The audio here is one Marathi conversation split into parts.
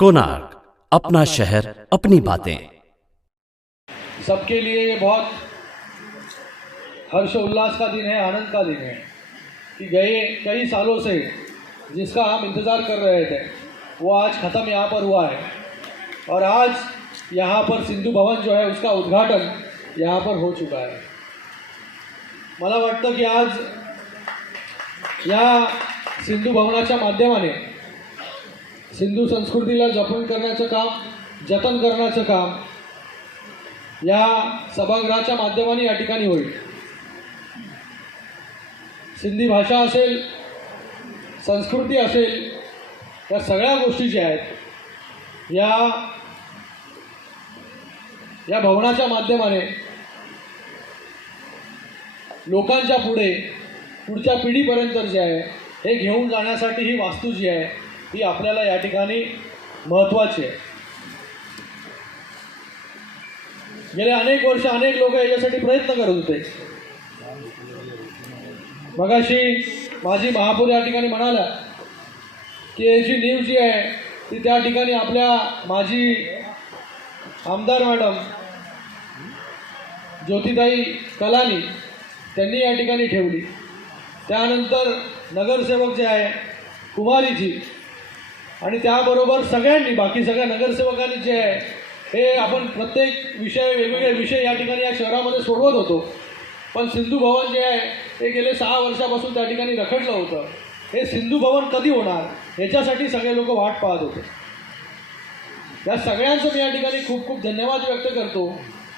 कोणार्क, अपना शहर अपनी बातें। सबके लिए ये बहुत हर्षोल्लास का दिन है, आनंद का दिन है कि गए कई सालों से जिसका हम इंतज़ार कर रहे थे वो आज ख़त्म यहाँ पर हुआ है। और आज यहाँ पर सिंधु भवन जो है उसका उद्घाटन यहाँ पर हो चुका है। मला वाटतं की आज या सिंधु भवनाच्या माध्यमाने सिंधू संस्कृतीला जतन करण्याचं काम या सभागृहाच्या माध्यमाने या ठिकाणी होईल। सिंधी भाषा असेल, संस्कृती असेल, या सगळ्या गोष्टी ज्या आहेत या भवनाच्या माध्यमाने लोकांच्या पुढच्या पिढीपर्यंत जे आहे हे घेऊन जाण्यासाठी ही वास्तू जी आहे ही आपल्याला या ठिकाणी महत्त्वाची आहे। गेले अनेक वर्ष अनेक लोक याच्यासाठी प्रयत्न करत होते। मगाशी माझी महापौर या ठिकाणी म्हणाला की याची नीव जी आहे ती त्या ठिकाणी आपल्या माजी आमदार मॅडम ज्योतिताई कलानी त्यांनी या ठिकाणी ठेवली। त्यानंतर नगरसेवक जे आहे कुमारीजी आणि त्याबरोबर सगळ्यांनी बाकी सगळ्या नगरसेवकांनी जे आहे हे आपण प्रत्येक वेगवेगळे विषय या ठिकाणी या शहरामध्ये सोडवत होतो। पण सिंधू भवन जे आहे हे गेले 6 वर्षापासून त्या ठिकाणी रखडलं होतं। हे सिंधू भवन कधी होणार याच्यासाठी सगळे लोक वाट पाहत होते। या सगळ्यांचं मी या ठिकाणी खूप खूप धन्यवाद व्यक्त करतो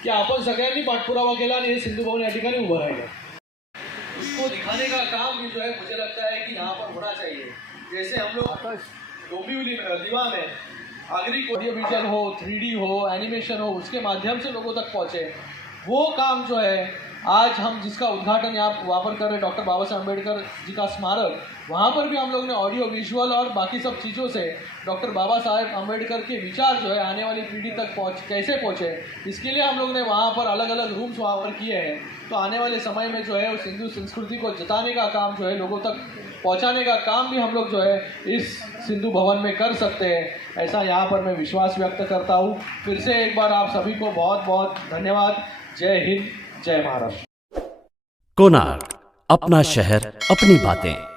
की आपण सगळ्यांनी पाठपुरावा केला आणि हे सिंधू भवन या ठिकाणी उभं राहिलं। उसको दिखाने का काम भी जो है मुझे लगता है कि यहाँ पर होना चाहिए। जैसे हम लोग डोंबिवली दीवा में आगरी ऑडियो विजुअल हो, 3D हो, एनिमेशन हो, उसके माध्यम से लोगों तक पहुँचे, वो काम जो है आज हम जिसका उद्घाटन वहाँ पर कर रहे डॉक्टर बाबा साहब अम्बेडकर जी का स्मारक, वहाँ पर भी हम लोग ने ऑडियो विजुअल और बाकी सब चीज़ों से डॉक्टर बाबा साहब अम्बेडकर के विचार जो है आने वाली पीढ़ी तक कैसे पहुँचे, इसके लिए हम लोग ने वहाँ पर अलग अलग रूम्स वहाँ पर किए हैं। तो आने वाले समय में जो है उस हिंदू संस्कृति को जताने का काम जो है लोगों तक पहुँचाने का काम भी हम लोग जो है इस सिंधु भवन में कर सकते हैं, ऐसा यहाँ पर मैं विश्वास व्यक्त करता हूँ। फिर से एक बार आप सभी को बहुत बहुत धन्यवाद। जय हिंद, जय महाराष्ट्र। कोणार्क, अपना शहर अपनी बातें।